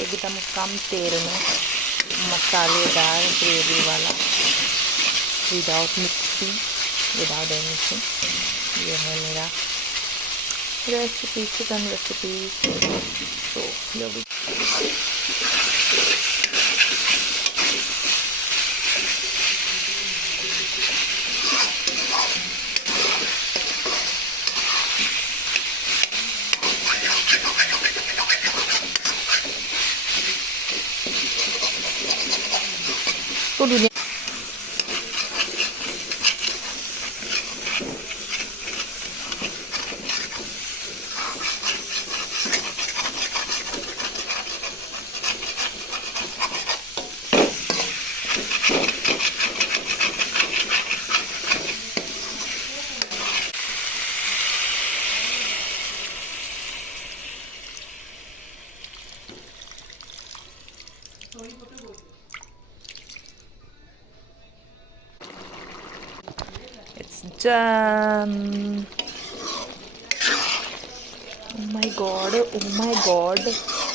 एकदम कम तेल में मसालेदार ग्रेवी वाला, विदाउट मिक्सिंग, विदाउट एनीथिंग। ये है मेरा रेसिपी, चिकन रेसिपी। तो हियर वी तो दुनिया it's done. Oh my god, oh my god.